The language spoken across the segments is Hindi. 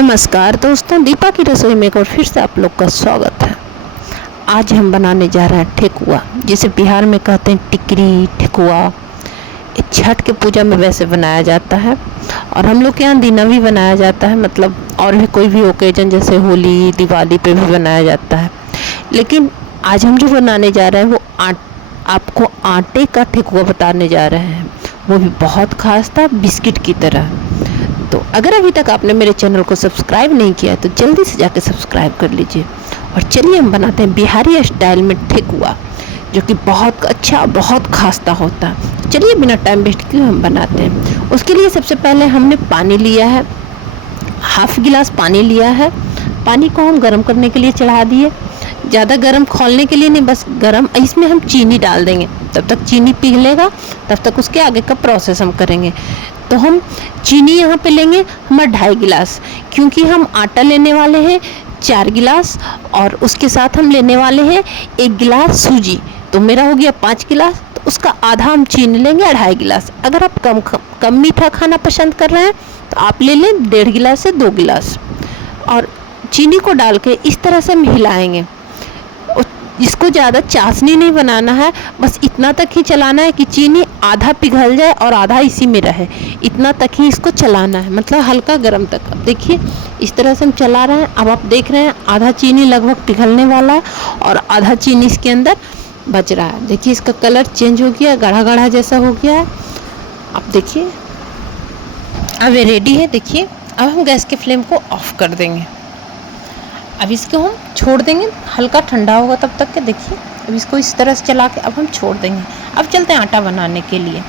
नमस्कार दोस्तों, दीपा की रसोई में एक बार फिर से आप लोग का स्वागत है। आज हम बनाने जा रहे हैं ठेकुआ, जिसे बिहार में कहते हैं टिकरी ठेकुआ। ये छठ के पूजा में वैसे बनाया जाता है और हम लोग के यहाँ दिना भी बनाया जाता है, मतलब और भी कोई भी ओकेजन जैसे होली दिवाली पे भी बनाया जाता है। लेकिन आज हम जो बनाने जा रहे हैं वो आपको आटे का ठेकुआ बताने जा रहे हैं। वो भी बहुत खास था, बिस्किट की तरह। तो अगर अभी तक आपने मेरे चैनल को सब्सक्राइब नहीं किया है तो जल्दी से जाकर सब्सक्राइब कर लीजिए। और चलिए हम बनाते हैं बिहारी स्टाइल में ठेकुआ, जो कि बहुत अच्छा बहुत खास्ता होता है। चलिए बिना टाइम वेस्ट किए हम बनाते हैं। उसके लिए सबसे पहले हमने पानी लिया है, हाफ गिलास पानी लिया है। पानी को हम गर्म करने के लिए चढ़ा दिए। ज़्यादा गर्म खोलने के लिए नहीं, बस गर्म। इसमें हम चीनी डाल देंगे, तब तक चीनी पिघलेगा, तब तक उसके आगे का प्रोसेस हम करेंगे। तो हम चीनी यहाँ पे लेंगे हमारा 2.5 गिलास, क्योंकि हम आटा लेने वाले हैं 4 गिलास और उसके साथ हम लेने वाले हैं 1 गिलास सूजी। तो मेरा हो गया 5 गिलास, तो उसका आधा हम चीनी लेंगे 2.5 गिलास। अगर आप कम मीठा खाना पसंद कर रहे हैं तो आप ले लें 1.5 गिलास से 2 गिलास। और चीनी को डाल के इस तरह से हम हिलाएंगे। इसको ज़्यादा चाशनी नहीं बनाना है, बस इतना तक ही चलाना है कि चीनी आधा पिघल जाए और आधा इसी में रहे। इतना तक ही इसको चलाना है, मतलब हल्का गर्म तक। अब देखिए इस तरह से हम चला रहे हैं। अब आप देख रहे हैं आधा चीनी लगभग पिघलने वाला है और आधा चीनी इसके अंदर बच रहा है। देखिए इसका कलर चेंज हो गया, गाढ़ा गाढ़ा जैसा हो गया है। अब देखिए अब ये रेडी है। देखिए अब हम गैस के फ्लेम को ऑफ कर देंगे। अब इसको हम छोड़ देंगे, हल्का ठंडा होगा तब तक के। देखिए अब इसको इस तरह से चला के अब हम छोड़ देंगे। अब चलते हैं आटा बनाने के लिए।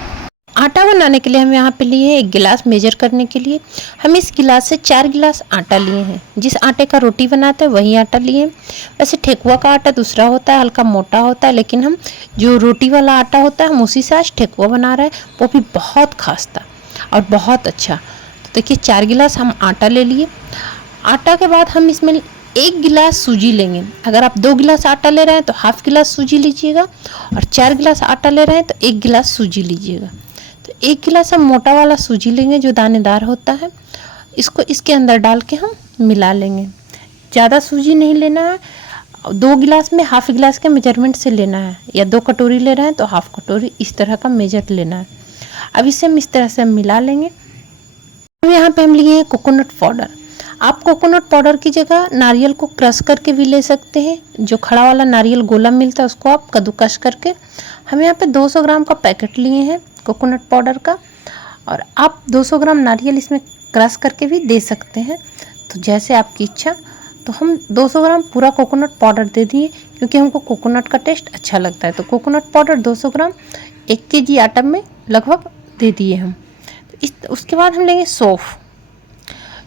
आटा बनाने के लिए हम यहाँ पे लिए हैं 1 गिलास। मेजर करने के लिए हम इस गिलास से 4 गिलास आटा लिए हैं। जिस आटे का रोटी बनाते हैं वही आटा लिए हैं। वैसे ठेकुआ का आटा दूसरा होता है, हल्का मोटा होता है, लेकिन हम जो रोटी वाला आटा होता है हम उसी से आज ठेकुआ बना रहे हैं। वो भी बहुत खास था और बहुत अच्छा। तो देखिए 4 गिलास हम आटा ले लिए। आटा के बाद हम इसमें 1 गिलास सूजी लेंगे। अगर आप 2 गिलास आटा ले रहे हैं तो हाफ गिलास सूजी लीजिएगा, और 4 गिलास आटा ले रहे हैं तो 1 गिलास सूजी लीजिएगा। तो 1 गिलास हम मोटा वाला सूजी लेंगे जो दानेदार होता है। इसको इसके अंदर डाल के हम मिला लेंगे। ज़्यादा सूजी नहीं लेना है, 2 गिलास में हाफ गिलास के मेजरमेंट से लेना है, या 2 कटोरी ले रहे हैं तो हाफ कटोरी, इस तरह का मेजर लेना है। अब इसे हम इस तरह से मिला लेंगे। अब यहाँ पे हम लिए हैं कोकोनट पाउडर। आप कोकोनट पाउडर की जगह नारियल को क्रश करके भी ले सकते हैं। जो खड़ा वाला नारियल गोला मिलता है उसको आप कद्दूकस करके। हम यहाँ पे 200 ग्राम का पैकेट लिए हैं कोकोनट पाउडर का, और आप 200 ग्राम नारियल इसमें क्रश करके भी दे सकते हैं, तो जैसे आपकी इच्छा। तो हम 200 ग्राम पूरा कोकोनट पाउडर दे दिए, क्योंकि हमको कोकोनट का टेस्ट अच्छा लगता है। तो कोकोनट पाउडर 200 ग्राम 1 kg आटा में लगभग दे दिए हम। उसके बाद हम लेंगे सौंफ।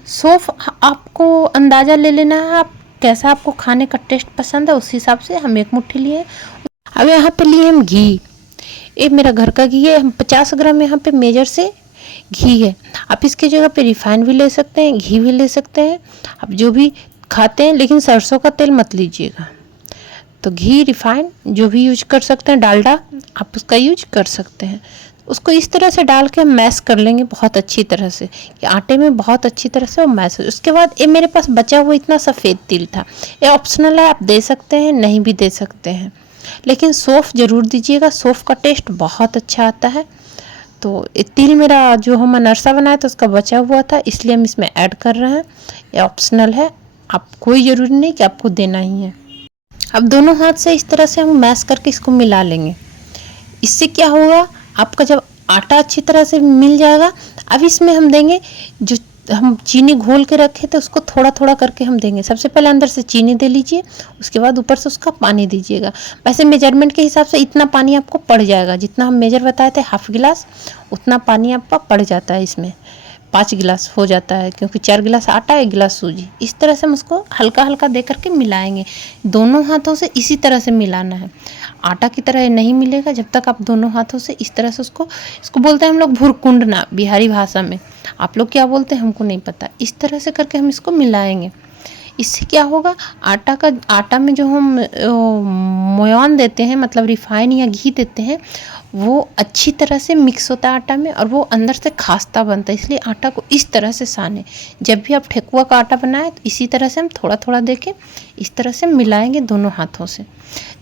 सौंफ आपको अंदाज़ा ले लेना है, आप कैसा आपको खाने का टेस्ट पसंद है उस हिसाब से हम 1 मुट्ठी लिए। अब यहाँ पे लिए हम घी। ये मेरा घर का घी है, हम 50 ग्राम यहाँ पे मेजर से घी है। आप इसकी जगह पे रिफाइंड भी ले सकते हैं, घी भी ले सकते हैं, आप जो भी खाते हैं, लेकिन सरसों का तेल मत लीजिएगा। तो घी रिफाइंड जो भी यूज कर सकते हैं, डालडा आप उसका यूज कर सकते हैं। उसको इस तरह से डाल के हम मैश कर लेंगे बहुत अच्छी तरह से, कि आटे में बहुत अच्छी तरह से वो मैश हो। उसके बाद ये मेरे पास बचा हुआ इतना सफ़ेद तिल था, ये ऑप्शनल है, आप दे सकते हैं नहीं भी दे सकते हैं, लेकिन सौंफ ज़रूर दीजिएगा। सौंफ का टेस्ट बहुत अच्छा आता है। तो ये तिल मेरा जो हम अनरसा बनाया था उसका बचा हुआ था, इसलिए हम इसमें ऐड कर रहे हैं। ये ऑप्शनल है, आप कोई ज़रूरी नहीं कि आपको देना ही है। अब दोनों हाथ से इस तरह से हम मैश करके इसको मिला लेंगे। इससे क्या होगा, आपका जब आटा अच्छी तरह से मिल जाएगा। अब इसमें हम देंगे जो हम चीनी घोल के रखे थे, उसको थोड़ा थोड़ा करके हम देंगे। सबसे पहले अंदर से चीनी दे लीजिए, उसके बाद ऊपर से उसका पानी दीजिएगा। वैसे मेजरमेंट के हिसाब से इतना पानी आपको पड़ जाएगा, जितना हम मेजर बताए थे हाफ गिलास, उतना पानी आपका पड़ जाता है। इसमें 5 गिलास हो जाता है, क्योंकि 4 गिलास आटा 1 गिलास सूजी। इस तरह से हम उसको हल्का हल्का दे करके मिलाएंगे। दोनों हाथों से इसी तरह से मिलाना है। आटा की तरह नहीं मिलेगा जब तक आप दोनों हाथों से इस तरह से इसको बोलते हैं हम लोग भुरकुंडना बिहारी भाषा में। आप लोग क्या बोलते हैं हमको नहीं पता। इस तरह से करके हम इसको मिलाएंगे। इससे क्या होगा, आटा में जो हम मोयन देते हैं, मतलब रिफाइन या घी देते हैं, वो अच्छी तरह से मिक्स होता है आटा में और वो अंदर से खास्ता बनता है। इसलिए आटा को इस तरह से साने। जब भी आप ठेकुआ का आटा बनाएं तो इसी तरह से हम थोड़ा थोड़ा देके इस तरह से मिलाएंगे दोनों हाथों से।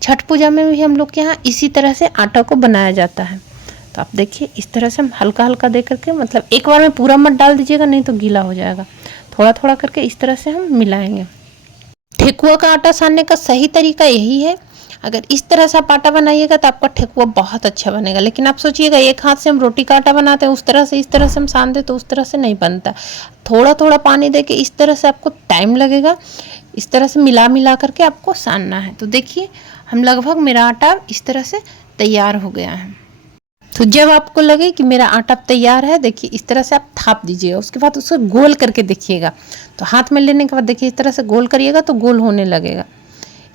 छठ पूजा में भी हम लोग के यहाँ इसी तरह से आटा को बनाया जाता है। तो आप देखिए इस तरह से हम हल्का हल्का दे करके, मतलब एक बार में पूरा मत डाल दीजिएगा, नहीं तो गीला हो जाएगा। थोड़ा थोड़ा करके इस तरह से हम मिलाएंगे। ठेकुआ का आटा सानने का सही तरीका यही है। अगर इस तरह से आप आटा बनाइएगा तो आपका ठेकुआ बहुत अच्छा बनेगा। लेकिन आप सोचिएगा एक हाथ से हम रोटी का आटा बनाते हैं उस तरह से, इस तरह से हम सान दे तो उस तरह से नहीं बनता। थोड़ा थोड़ा पानी दे के इस तरह से आपको टाइम लगेगा। इस तरह से मिला मिला करके आपको सानना है। तो देखिए हम लगभग, मेरा आटा इस तरह से तैयार हो गया है। तो जब आपको लगे कि मेरा आटा तैयार है, देखिए इस तरह से आप थाप दीजिएगा। उसके बाद उसको गोल करके देखिएगा। तो हाथ में लेने के बाद देखिए इस तरह से गोल करिएगा तो गोल होने लगेगा।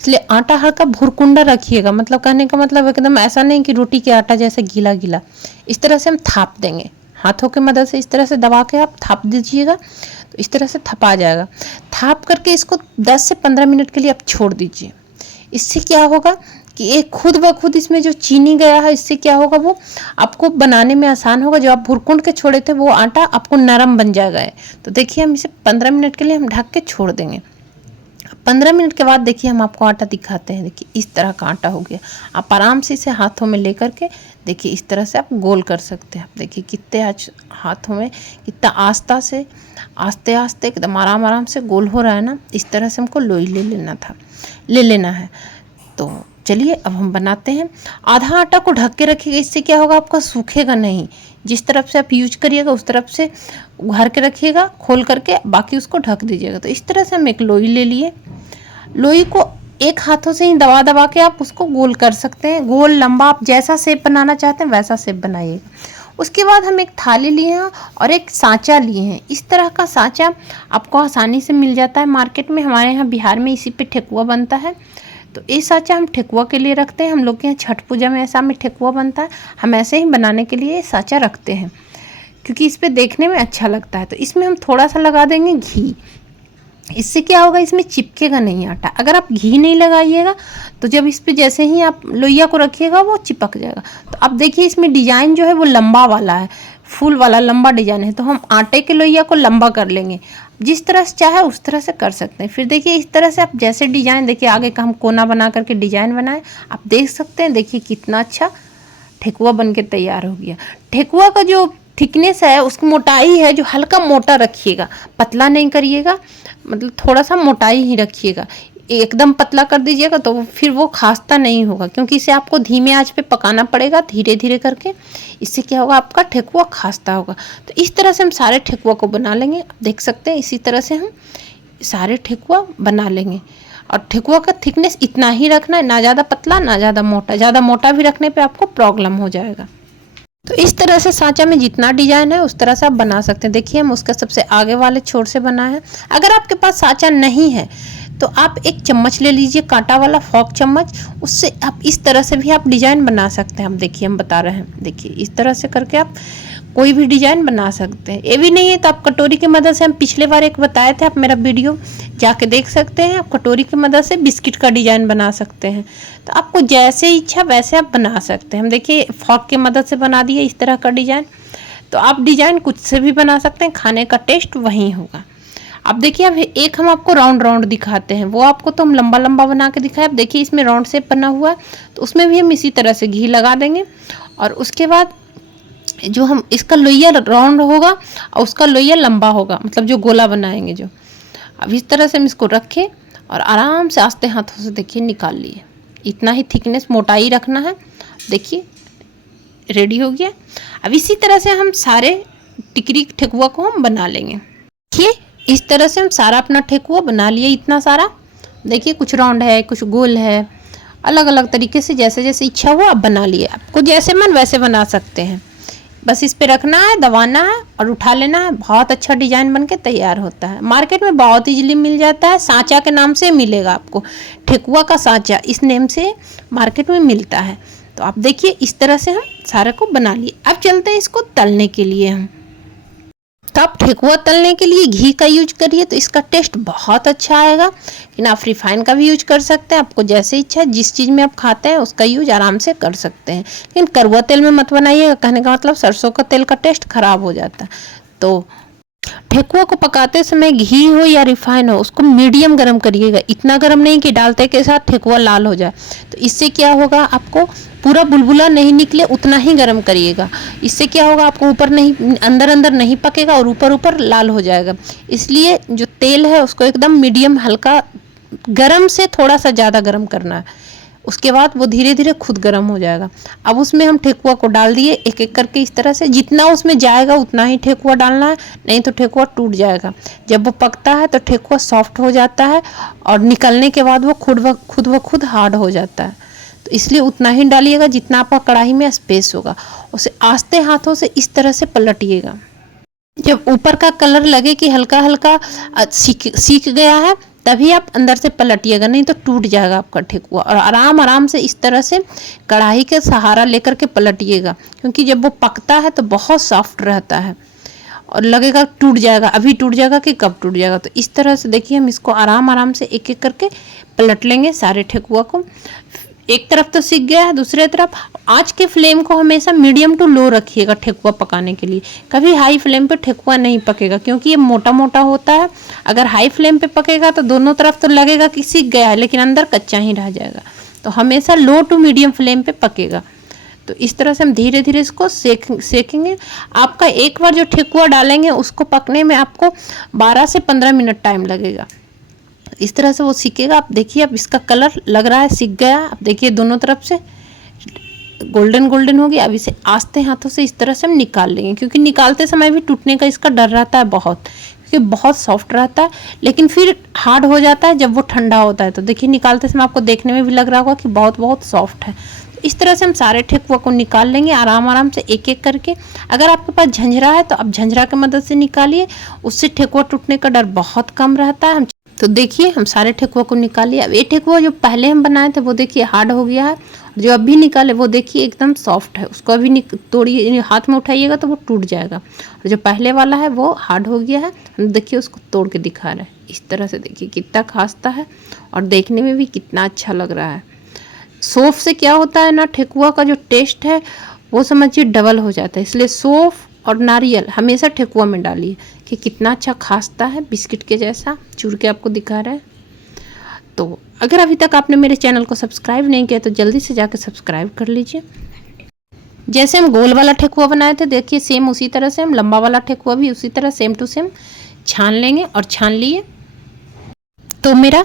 इसलिए आटा हल्का भुरकुंडा रखिएगा। मतलब कहने का मतलब एकदम ऐसा नहीं कि रोटी के आटा जैसे गीला गीला। इस तरह से हम थाप देंगे हाथों की मदद से। इस तरह से दबा के आप थाप दीजिएगा तो इस तरह से थपा जाएगा। थाप करके इसको 10 से 15 मिनट के लिए आप छोड़ दीजिए। इससे क्या होगा कि एक खुद ब खुद इसमें जो चीनी गया है, इससे क्या होगा, वो आपको बनाने में आसान होगा। जो आप भुरकुंड के छोड़े थे वो आटा आपको नरम बन जाएगा। तो देखिए हम इसे 15 मिनट के लिए हम ढक के छोड़ देंगे। 15 मिनट के बाद देखिए हम आपको आटा दिखाते हैं। देखिए इस तरह का आटा हो गया। आप आराम से इसे हाथों में लेकर के देखिए इस तरह से आप गोल कर सकते हैं। आप देखिए कितने आज हाथों में कितना आस्ते आस्ते एकदम आराम आराम से गोल हो रहा है ना। इस तरह से हमको लोई ले लेना है। तो चलिए अब हम बनाते हैं। आधा आटा को ढक के रखिएगा। इससे क्या होगा, आपका सूखेगा नहीं। जिस तरफ से आप यूज करिएगा उस तरफ से उघार के रखिएगा, खोल करके बाकी उसको ढक दीजिएगा। तो इस तरह से हम एक लोई ले लिए। लोई को एक हाथों से ही दबा दबा के आप उसको गोल कर सकते हैं। गोल लंबा आप जैसा शेप बनाना चाहते हैं वैसा शेप बनाइएगा। उसके बाद हम एक थाली लिए हैं और एक सांचा लिए हैं। इस तरह का सांचा आपको आसानी से मिल जाता है मार्केट में। हमारे यहाँ बिहार में इसी पे ठेकुआ बनता है। तो ये सांचा हम ठेकुआ के लिए रखते हैं। हम लोग के यहाँ छठ पूजा में ऐसा में ठेकुआ बनता है। हम ऐसे ही बनाने के लिए सांचा रखते हैं क्योंकि इस पे देखने में अच्छा लगता है। तो इसमें हम थोड़ा सा लगा देंगे घी। इससे क्या होगा, इसमें चिपकेगा नहीं आटा। अगर आप घी नहीं लगाइएगा तो जब इस पे जैसे ही आप लोइया को रखिएगा वो चिपक जाएगा। तो अब देखिए इसमें डिजाइन जो है वो लंबा वाला है, फूल वाला लंबा डिजाइन है। तो हम आटे के लोइया को लंबा कर लेंगे। जिस तरह से चाहे उस तरह से कर सकते हैं। फिर देखिए इस तरह से आप जैसे डिजाइन, देखिए आगे का हम कोना बना करके डिजाइन बनाए, आप देख सकते हैं। देखिए कितना अच्छा ठेकुआ बन के तैयार हो गया। ठेकुआ का जो थिकनेस है, उसकी मोटाई है जो हल्का मोटा रखिएगा, पतला नहीं करिएगा। मतलब थोड़ा सा मोटाई ही रखिएगा। एकदम पतला कर दीजिएगा तो फिर वो खास्ता नहीं होगा, क्योंकि इसे आपको धीमे आंच पे पकाना पड़ेगा धीरे धीरे करके। इससे क्या होगा, आपका ठेकुआ खास्ता होगा। तो इस तरह से हम सारे ठेकुआ को बना लेंगे। आप देख सकते हैं इसी तरह से हम सारे ठेकुआ बना लेंगे। और ठेकुआ का थिकनेस इतना ही रखना है, ना ज़्यादा पतला ना ज़्यादा मोटा। ज़्यादा मोटा भी रखने पे आपको प्रॉब्लम हो जाएगा। तो इस तरह से सांचा में जितना डिजाइन है उस तरह से आप बना सकते हैं। देखिए हम उसका सबसे आगे वाले छोर से बनाए हैं। अगर आपके पास सांचा नहीं है तो आप एक चम्मच ले लीजिए, कांटा वाला फॉक चम्मच। उससे आप इस तरह से भी आप डिजाइन बना सकते हैं। हम देखिए हम बता रहे हैं, देखिए इस तरह से करके आप कोई भी डिजाइन बना सकते हैं। ये भी नहीं है तो आप कटोरी की मदद से, हम पिछले बार एक बताए थे, आप मेरा वीडियो जाके देख सकते हैं। आप कटोरी की मदद से बिस्किट का डिजाइन बना सकते हैं। तो आपको जैसे इच्छा वैसे आप बना सकते हैं। हम देखिए फॉक की मदद से बना दिए इस तरह का डिजाइन। तो आप डिजाइन कुछ से भी बना सकते हैं, खाने का टेस्ट वही होगा। अब देखिए अब एक हम आपको राउंड दिखाते हैं। वो आपको तो हम लंबा लंबा बना के दिखाए। अब देखिए इसमें राउंड शेप बना हुआ है, तो उसमें भी हम इसी तरह से घी लगा देंगे। और उसके बाद जो हम इसका लोइया राउंड होगा और उसका लोइया लंबा होगा, मतलब जो गोला बनाएंगे जो। अब इस तरह से हम इसको रखें और आराम से आस्ते हाथों से देखिए निकाल लिए। इतना ही थिकनेस मोटाई रखना है। देखिए रेडी हो गया। अब इसी तरह से हम सारे टिकरी ठेकुआ को हम बना लेंगे। देखिए इस तरह से हम सारा अपना ठेकुआ बना लिए। इतना सारा देखिए, कुछ राउंड है कुछ गोल है, अलग अलग तरीके से जैसे जैसे इच्छा हुआ आप बना लिए। आपको जैसे मन वैसे बना सकते हैं। बस इस पे रखना है, दबाना है और उठा लेना है। बहुत अच्छा डिजाइन बन के तैयार होता है। मार्केट में बहुत इजीली मिल जाता है। सांचा के नाम से मिलेगा आपको, ठेकुआ का सांचा इस नेम से मार्केट में मिलता है। तो आप देखिए इस तरह से हम सारे को बना लिए। अब चलते हैं इसको तलने के लिए। हम तो आप ठेकुआ तलने के लिए घी का यूज करिए तो इसका टेस्ट बहुत अच्छा आएगा। लेकिन आप रिफाइन का भी यूज कर सकते हैं, आपको जैसे इच्छा है, जिस चीज़ में आप खाते हैं उसका यूज आराम से कर सकते हैं। लेकिन कड़वा तेल में मत बनाइएगा, कहने का मतलब सरसों का तेल का टेस्ट खराब हो जाता है। तो ठेकुआ को पकाते समय घी हो या रिफाइन हो, उसको मीडियम गरम करिएगा, इतना गरम नहीं कि डालते के साथ ठेकुआ लाल हो जाए। तो इससे क्या होगा, आपको पूरा बुलबुला नहीं निकले उतना ही गरम करिएगा। इससे क्या होगा, आपको ऊपर नहीं, अंदर अंदर नहीं पकेगा और ऊपर ऊपर लाल हो जाएगा। इसलिए जो तेल है उसको एकदम मीडियम हल्का गरम से थोड़ा सा ज़्यादा गरम करना है, उसके बाद वो धीरे धीरे खुद गर्म हो जाएगा। अब उसमें हम ठेकुआ को डाल दिए एक एक करके, इस तरह से जितना उसमें जाएगा उतना ही ठेकुआ डालना है, नहीं तो ठेकुआ टूट जाएगा। जब वो पकता है तो ठेकुआ सॉफ्ट हो जाता है और निकलने के बाद वो खुद व खुद हार्ड हो जाता है। तो इसलिए उतना ही डालिएगा जितना आपका कढ़ाई में स्पेस होगा। उसे आस्ते हाथों से इस तरह से पलटिएगा। जब ऊपर का कलर लगे कि हल्का हल्का सीख गया है, तभी आप अंदर से पलटिएगा, नहीं तो टूट जाएगा आपका ठेकुआ। और आराम आराम से इस तरह से कढ़ाई के सहारा लेकर के पलटिएगा, क्योंकि जब वो पकता है तो बहुत सॉफ्ट रहता है और लगेगा टूट जाएगा, अभी टूट जाएगा कि कब टूट जाएगा। तो इस तरह से देखिए, हम इसको आराम आराम से एक एक करके पलट लेंगे सारे ठेकुआ को। एक तरफ तो सीख गया है, दूसरे तरफ आँच के फ्लेम को हमेशा मीडियम टू लो रखिएगा ठेकुआ पकाने के लिए। कभी हाई फ्लेम पे ठेकुआ नहीं पकेगा, क्योंकि ये मोटा मोटा होता है। अगर हाई फ्लेम पे पकेगा तो दोनों तरफ तो लगेगा कि सीख गया है, लेकिन अंदर कच्चा ही रह जाएगा। तो हमेशा लो टू मीडियम फ्लेम पे पकेगा। तो इस तरह से हम धीरे धीरे इसको सेकेंगे। आपका एक बार जो ठेकुआ डालेंगे उसको पकने में आपको 12 से 15 मिनट टाइम लगेगा। इस तरह से वो सीखेगा। आप देखिए, अब इसका कलर लग रहा है सीख गया। अब देखिए दोनों तरफ से गोल्डन गोल्डन हो गया। अब इसे आस्ते हाथों से इस तरह से हम निकाल लेंगे, क्योंकि निकालते समय भी टूटने का इसका डर रहता है बहुत, क्योंकि बहुत सॉफ्ट रहता है, लेकिन फिर हार्ड हो जाता है जब वो ठंडा होता है। तो देखिए निकालते समय आपको देखने में भी लग रहा होगा कि बहुत बहुत सॉफ्ट है। इस तरह से हम सारे ठेकुआ को निकाल लेंगे आराम आराम से एक एक करके। अगर आपके पास झंझरा है तो आप झंझरा की मदद से निकालिए, उससे ठेकुआ टूटने का डर बहुत कम रहता है। तो देखिए हम सारे ठेकुआ को निकाल लिया। अब ये ठेकुआ जो पहले हम बनाए थे वो देखिए हार्ड हो गया है, जो अभी निकाले वो देखिए एकदम सॉफ्ट है। उसको अभी तोड़िए, हाथ में उठाइएगा तो वो टूट जाएगा। और जो पहले वाला है वो हार्ड हो गया है। हम देखिए उसको तोड़ के दिखा रहे हैं, इस तरह से देखिए कितना खास्ता है और देखने में भी कितना अच्छा लग रहा है। सौंफ से क्या होता है ना, ठेकुआ का जो टेस्ट है वो समझिए डबल हो जाता है। इसलिए सौंफ और नारियल हमेशा ठेकुआ में डालिए कि कितना अच्छा खास्ता है, बिस्किट के जैसा चूर के आपको दिखा रहा है। तो अगर अभी तक आपने मेरे चैनल को सब्सक्राइब नहीं किया तो जल्दी से जाकर सब्सक्राइब कर लीजिए। जैसे हम गोल वाला ठेकुआ बनाए थे, देखिए सेम उसी तरह से हम लंबा वाला ठेकुआ भी उसी तरह सेम टू सेम छान लेंगे। और छान लिए तो मेरा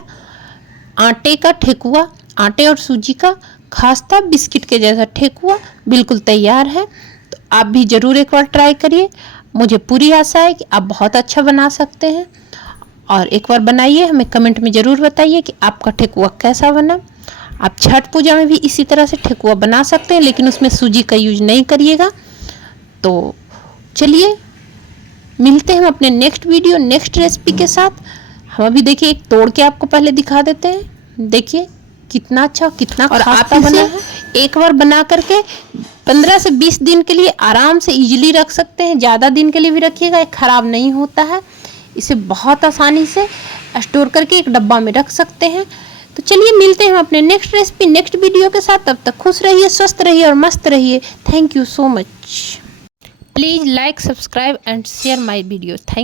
आटे का ठेकुआ, आटे और सूजी का खास्ता बिस्किट के जैसा ठेकुआ बिल्कुल तैयार है। तो आप भी ज़रूर एक बार ट्राई करिए। मुझे पूरी आशा है कि आप बहुत अच्छा बना सकते हैं। और एक बार बनाइए, हमें कमेंट में ज़रूर बताइए कि आपका ठेकुआ कैसा बना। आप छठ पूजा में भी इसी तरह से ठेकुआ बना सकते हैं, लेकिन उसमें सूजी का यूज नहीं करिएगा। तो चलिए मिलते हैं हम अपने नेक्स्ट वीडियो, नेक्स्ट रेसिपी के साथ। हम अभी देखिए एक तोड़ के आपको पहले दिखा देते हैं। देखिए कितना अच्छा, कितना खास्ता बना है। एक बार बना करके 15 से 20 दिन के लिए आराम से इजीली रख सकते हैं। ज़्यादा दिन के लिए भी रखिएगा, ये ख़राब नहीं होता है। इसे बहुत आसानी से स्टोर करके एक डब्बा में रख सकते हैं। तो चलिए मिलते हैं हम अपने नेक्स्ट रेसिपी, नेक्स्ट वीडियो के साथ। तब तक खुश रहिए, स्वस्थ रहिए और मस्त रहिए। Thank you so much. Please like, subscribe and share my video. Thank